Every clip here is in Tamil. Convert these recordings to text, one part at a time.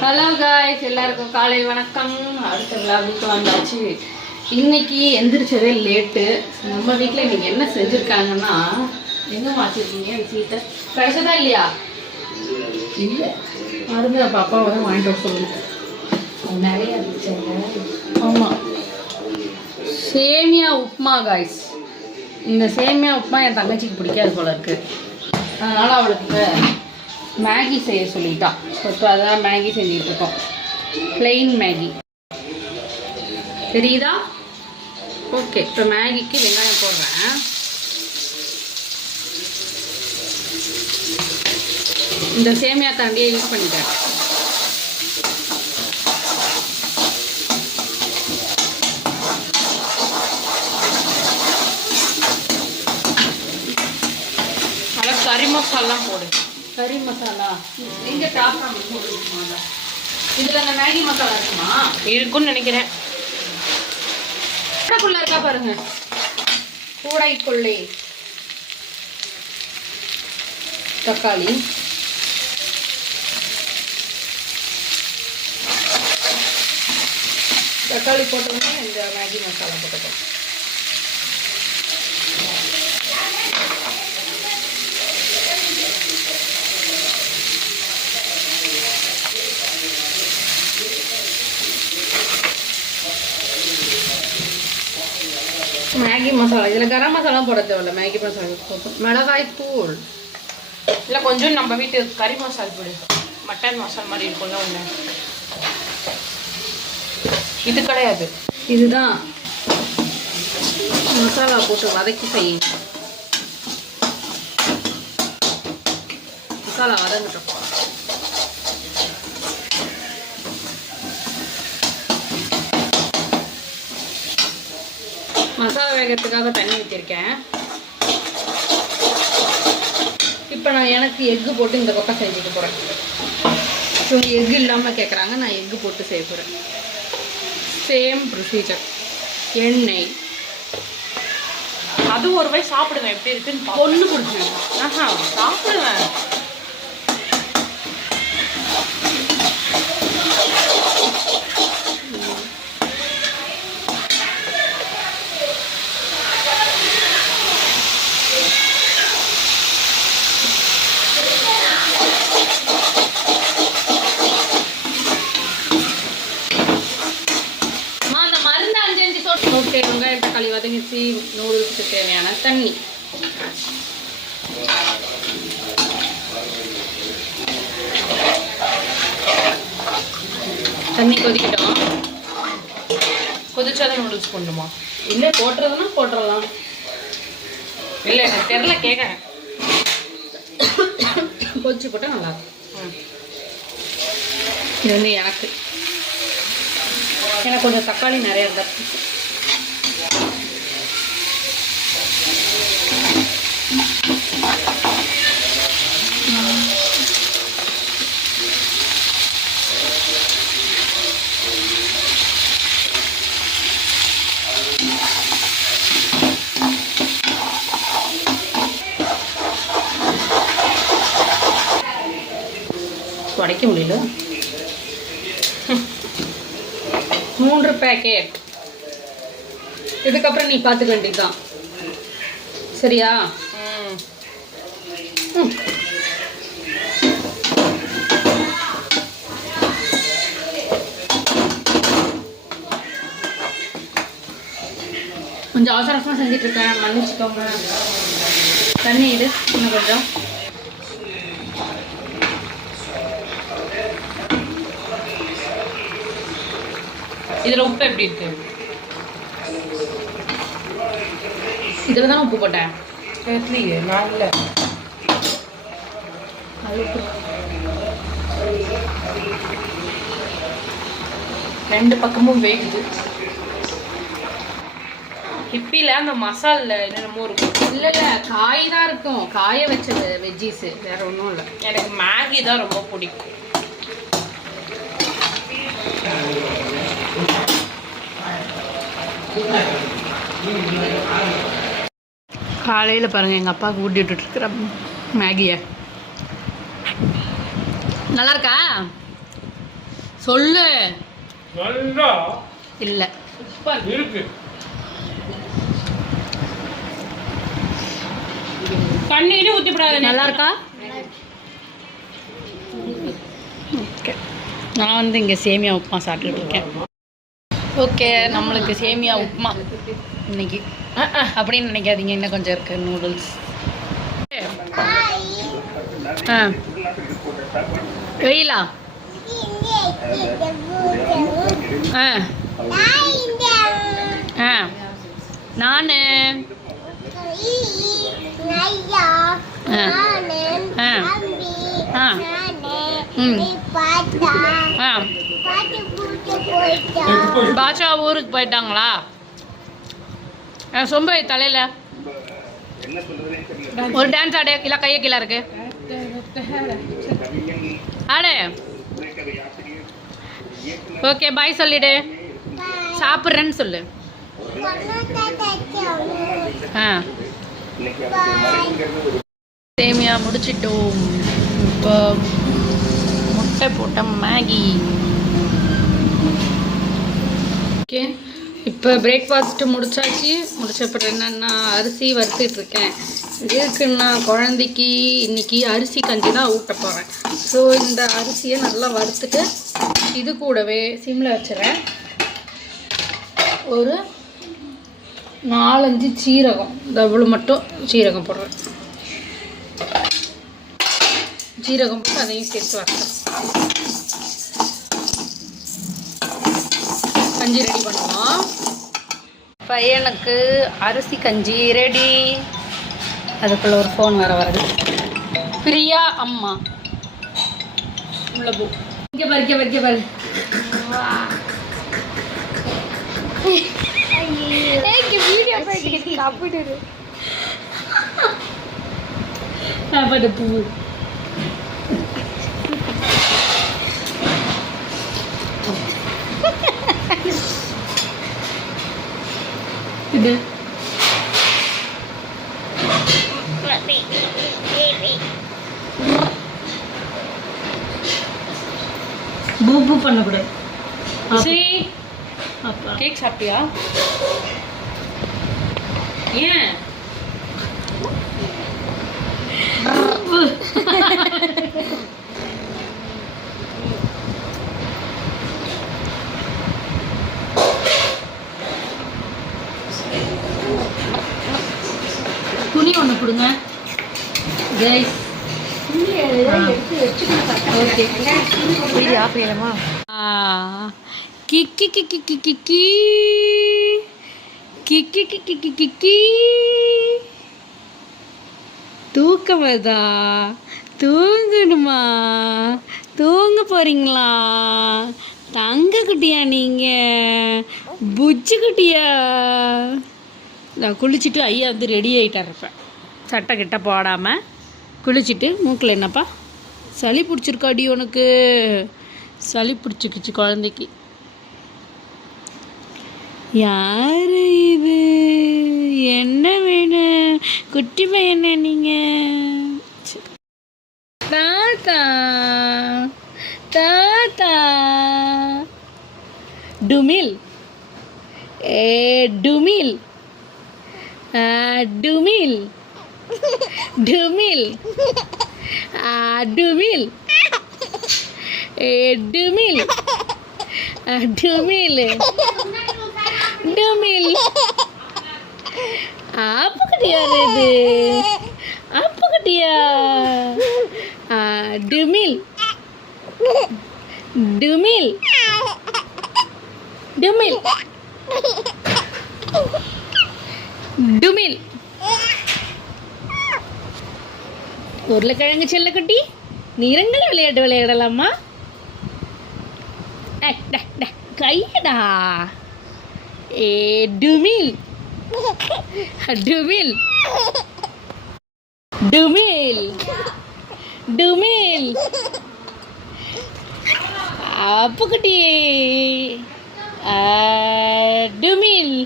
ஹலோ காய்ஸ், எல்லாருக்கும் காலை வணக்கம். அடுத்த விழாவுக்கு வந்தாச்சு. இன்னைக்கு எந்திரிச்சதே லேட்டு. நம்ம வீட்டில் இன்னைக்கு என்ன செஞ்சுருக்காங்கன்னா, எங்கே மாற்றிருக்கீங்க விஷயத்தை கிடைச்சதா இல்லையா? இல்லை, மருந்து பாப்பாவை தான் வாங்கிட்டு வர சொல்லுங்க. நிறைய ஆமாம், சேமியா உப்புமா காய்ஸ். இந்த சேமியா உப்புமா என் தங்கச்சிக்கு பிடிக்காது போல இருக்கு. அதனால் அவளுக்கு மேகி செய்ய சொல்லிட்டான். ஸோ இப்போ அதான் மேகி செஞ்சுட்டு இருக்கோம். பிளெயின் மேகி தெரியுதா? ஓகே, இப்போ மேகிக்கு வெங்காயம் போடுறேன். இந்த சேமியா கரண்டியை யூஸ் பண்ணிட்டேன். அதில் கறி மசாலாம் போடு. கறி மசாலா எங்கே டாப் போடுமா? இதில் அந்த மேகி மசாலா இருக்குமா? இருக்குன்னு நினைக்கிறேன். கூடைக்குள்ள இருக்கா பாருங்க. கூடைக்குள்ளே தக்காளி, தக்காளி போட்டோன்னே இந்த மேகி மசாலா போட்டுக்கோ. மேகி மசாலா, இதில் கரம் மசாலா போட தேவையில்ல. மேகி மசாலா போதும். மிளகாய் தூள் இல்லை, கொஞ்சம் நம்ம வீட்டு கறி மசாலா பொடி, மட்டன் மசாலா மாதிரி இருக்கும்ல ஒன்று. இது கிடையாது, இதுதான் மசாலா போட்டு வதக்கி செய்யணும். மசாலா வதங்கட்டும். மசாலா வேகிறதுக்காக தண்ணி ஊற்றிருக்கேன். இப்போ நான் எனக்கு எக்கு போட்டு இந்த பக்கம் செஞ்சுக்க போகிறேன். இவங்க எக்கு இல்லாமல் கேட்குறாங்க, நான் எக்கு போட்டு செய்ய போகிறேன். Same procedure. எண்ணெய், அது ஒரு வாய் சாப்பிடுவேன். எப்படி இருக்குன்னு பொண்ணு பிடிச்சிருக்கேன். சாப்பிடுவேன். ஓகே, வெங்காயம் தக்காளி வதங்கிச்சு. நூடுல்ஸுக்கு தேவையான தண்ணி. தண்ணி கொதிக்கிட்டோம். கொதிச்சாதான் நூடுல்ஸ் போடணுமா? இல்லை, போட்டுறதுன்னா போட்டுடலாம். இல்லை, எனக்கு தெரில, கேட்குறேன். கொதிச்சு போட்டால் நல்லாயிருக்கும். இது வந்து எனக்கு கொஞ்சம் தக்காளி நிறைய இருந்தால் உடைக்க முடியல. 3 பேக்கெட். இதுக்கப்புறம் நீ பார்த்துக்க வேண்டியதுதான், சரியா? கொஞ்சம் அவசர அவசரமாக செஞ்சிட்ருக்கேன், மன்னிச்சுக்கோங்க. தண்ணி இது இன்னும் கொஞ்சம். இதில் உப்பு எப்படி இருக்கு? இதில் தான் உப்பு போட்டேன். தெரியலையே, நான் இல்லை. ரெண்டு பக்கமும் வேகுது. ஹிப்பியில் அந்த மசாலில் என்னென்னமோ இருக்கும். இல்லை இல்லை, காய் தான் இருக்கும். காய வச்சது வெஜ்ஜீஸு, வேறு ஒன்றும் இல்லை. எனக்கு மேகி தான் ரொம்ப பிடிக்கும். காலையில் பாருங்கள், எங்கள் அப்பாவுக்கு ஊட்டி விட்டுட்டுருக்குற மேகியை. நல்லா இருக்கா? சொல்லு. நல்லா இல்ல இருக்கு. தண்ணியில ஊத்தி விடாத. நல்லா இருக்கா? ஓகே, நான் வந்து இங்கே சேமியா உப்புமா சாப்பிட்டுட்டு இருக்கேன். ஓகே, நம்மளுக்கு சேமியா உப்புமா இன்னைக்கு அப்படின்னு நினைக்காதீங்க, இன்னும் கொஞ்சம் இருக்குது நூடுல்ஸ். ஆ வெயிலா? ஆ ஆ நான் பாஷா ஊருக்கு போயிட்டாங்களா? சொம்பு தலையில் ஒரு டான்ஸ் ஆடு, இல்லை கையை கீழே இருக்கு ஆடு. ஓகே, பாய் சொல்லிடு. சாப்பிட்றேன்னு சொல்லு. ஆ சேமியா முடிச்சிட்டோம். இப்போ முட்டை போட்ட மேகி. ஓகே, இப்போ பிரேக்ஃபாஸ்ட்டு முடிச்சாச்சு. முடிச்சப்பறம் என்னென்னா அரிசி வறுத்துட்டு இருக்கேன். இருக்குன்னா குழந்தைக்கு இன்னைக்கு அரிசி கஞ்சி தான் ஊட்ட போகிறேன். ஸோ இந்த அரிசியை நல்லா வறுத்துட்டு இது கூடவே சிம்மில் வச்சுறேன். ஒரு 4-5 சீரகம், டபுள் மட்டும் சீரகம் போடுறேன். சீரகம் போட்டு அதையும் சேர்த்து வறுத்தேன். கஞ்சி ரெடி பண்ணுவோம். பையனுக்கு அரிசி கஞ்சி ரெடி. அதுக்குள்ள ஒரு ஃபோன் வருது. பிரியா அம்மா உள்ள போ. இங்கே பாரு. பூ இது பூ பண்ணக்கூடாது. கேக் சாப்பிட்டியா? ஏன் துணி ஒன்று கொடுங்க கைஸ். ஓகே, ஆஃப் செய்யலாமா? கிக்கி கிக்கி கிக்கி கிக்கி கிக்கி கிக்கி கிக்கி கிக்கி. தூக்கம் வருதா? தூங்கணுமா? தூங்க போறீங்களா? தங்க குட்டியா நீங்கள்? புஜ்ஜி குட்டியா? நான் குளிச்சுட்டு ஐயா வந்து ரெடி ஆகிட்டார். இருப்பேன் சட்டை கிட்ட போடாமல் குளிச்சுட்டு. மூக்கில் என்னப்பா சளி பிடிச்சிருக்காடி உனக்கு? சளி பிடிச்சிக்கிச்சு குழந்தைக்கு. யாரு இது? என்ன வேணும் குட்டி பையன நீங்கள்? தாத்தா தாத்தா. டுமில் ஏ டுமில் டுமில் டுமில் டுமில் ஏ டுமில் டுமில் டுமில். ஆப்புக்குட்டியா இது? ஆப்புக்குட்டியா? டுமில் டுமில் டுமில் டுமில். உருளைக்கிழங்கு செல்லக்குட்டி, நிறங்கள் விளையாட்டு விளையாடலாமா? கையடா. ஏ டுமில் டுமில் டுமில் டுமில். அப்புக்குட்டி டுமில்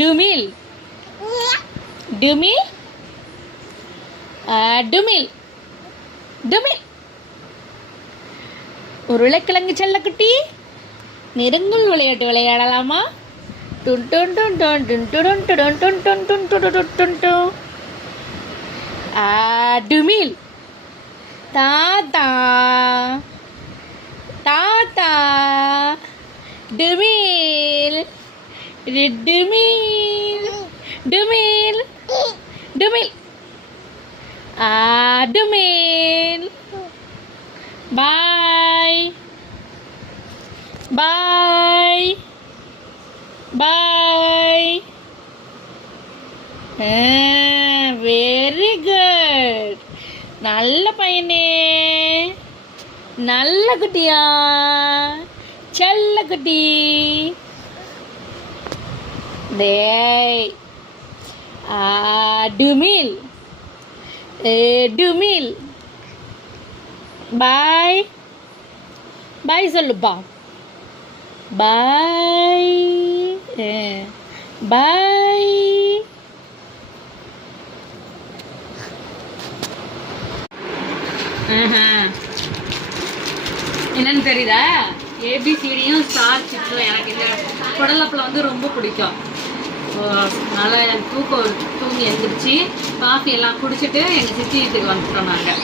டுமில் டுமில் டுமில் டுமில் உருளைக்கிழங்கு செல்லக்குட்டி, நெருங்கல் விளையாட்டு விளையாடலாமா? டுன் டுன் டுன் டுன் டுன் டுன் டுன் டுன் டுன் டுன் டுன் டுன் டுன் டுன். டுமில் தாத்தா தாத்தா டுமில் டுமில் டுமில் டுமில் டுமில். பாய் பாய் பாய். வெரி குட், நல்ல பையனே, நல்ல குட்டியா, செல்ல குட்டி. டேய் டுமில் டுமில். பாய் பாய் சொல்லுப்பா. பாய் பாய். என்னன்னு தெரியுதா? ஏபிசிடியும் ஸ்டார் சிப்ஸும். எனக்கு இந்த குடலப்பில் வந்து ரொம்ப பிடிக்கும். ஸோ அதனால் எனக்கு தூங்கி எழுந்திரிச்சு காஃபி எல்லாம் குடிச்சிட்டு எங்கள் சித்தி வீட்டுக்கு வந்துட்டோம். நாங்கள்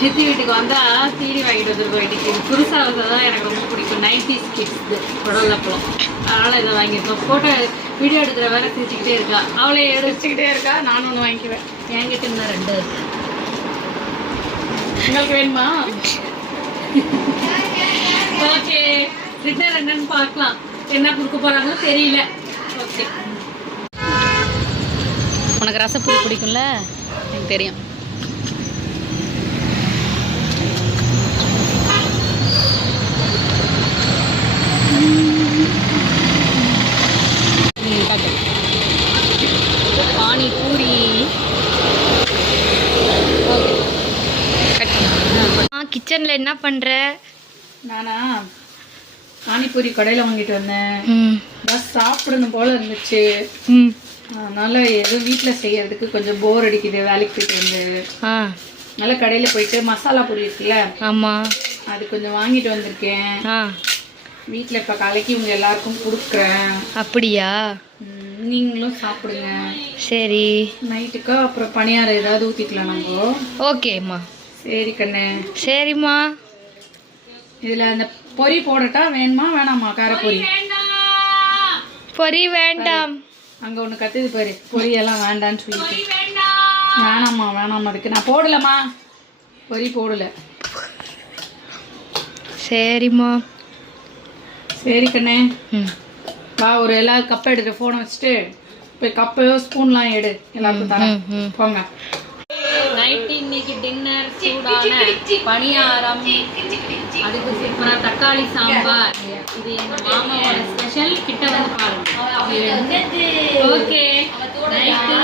சித்தி வீட்டுக்கு வந்தால் சீனி வாங்கிட்டு வந்துருக்கோம். இன்னைக்கு புதுசாக தான் எனக்கு ரொம்ப பிடிக்கும். 90s kids குடலப்பளம். அதனால் இதை வாங்கியிருக்கோம். ஃபோட்டோ வீடியோ எடுக்கிற வேலை சிரிச்சுக்கிட்டே இருக்கா. அவளே எடுத்துக்கிட்டே இருக்கா. நானும் ஒன்று வாங்கிக்குவேன். என்கிட்ட இன்னும் 2 இருக்கு. உங்களுக்கு வேணுமா? ஓகே, ரிட்டர் என்னன்னு பார்க்கலாம். என்ன கொடுக்க போறாங்களோ தெரியல. ஓகே, உனக்கு ரசப்பூரி பிடிக்கும்ல? எனக்கு தெரியும். பானிபூரி. கிச்சனில் என்ன பண்ணுற? நானா பானிபூரி கடையில் வாங்கிட்டு வந்தேன். பஸ் சாப்பிடணும் போல இருந்துச்சு. அதனால எதுவும் வீட்டில் செய்யறதுக்கு கொஞ்சம் போர் அடிக்குது. வேலைக்கு போயிட்டு வந்து அதனால கடையில் போயிட்டு மசாலா பூரி இருக்குல்ல, ஆமாம், அது கொஞ்சம் வாங்கிட்டு வந்திருக்கேன். வீட்டில் இப்போ காலைக்கு இவங்க எல்லாருக்கும் கொடுக்குறேன். அப்படியா? நீங்களும் சாப்பிடுங்க. சரி, நைட்டுக்கு அப்புறம் பணியாரம் ஏதாவது ஊற்றிக்கலாம் நம்ம. ஓகேம்மா. சரி கண்ணு. சரிம்மா. இதில் அந்த பொரி போடட்டா? வேணுமா வேணாமா? காரப்பொரி. பொரி வேண்டாம். அங்கே ஒன்று கத்துது பாரு, பொரியெல்லாம் வேண்டான்னு சொல்லிட்டு. வேணாம்மா வேணாம்மா, அதுக்கு நான் போடலம்மா, பொரி போடல. சரிம்மா. சரி கண்ணே, வா ஒரு எல்லாரும் கப்பை எடுத்து ஃபோனை வச்சுட்டு போய் கப்பையோ ஸ்பூன்லாம் எடு, எல்லாருக்கும் தரேன். போங்க. நைட்டு இன்னைக்கு டின்னர் சூடான பணியாரம், அதுக்கு சூப்பராக தக்காளி சாம்பார். இது எங்கள் மாமாவோட ஸ்பெஷல். கிட்ட வந்து பாருங்க. Okay, night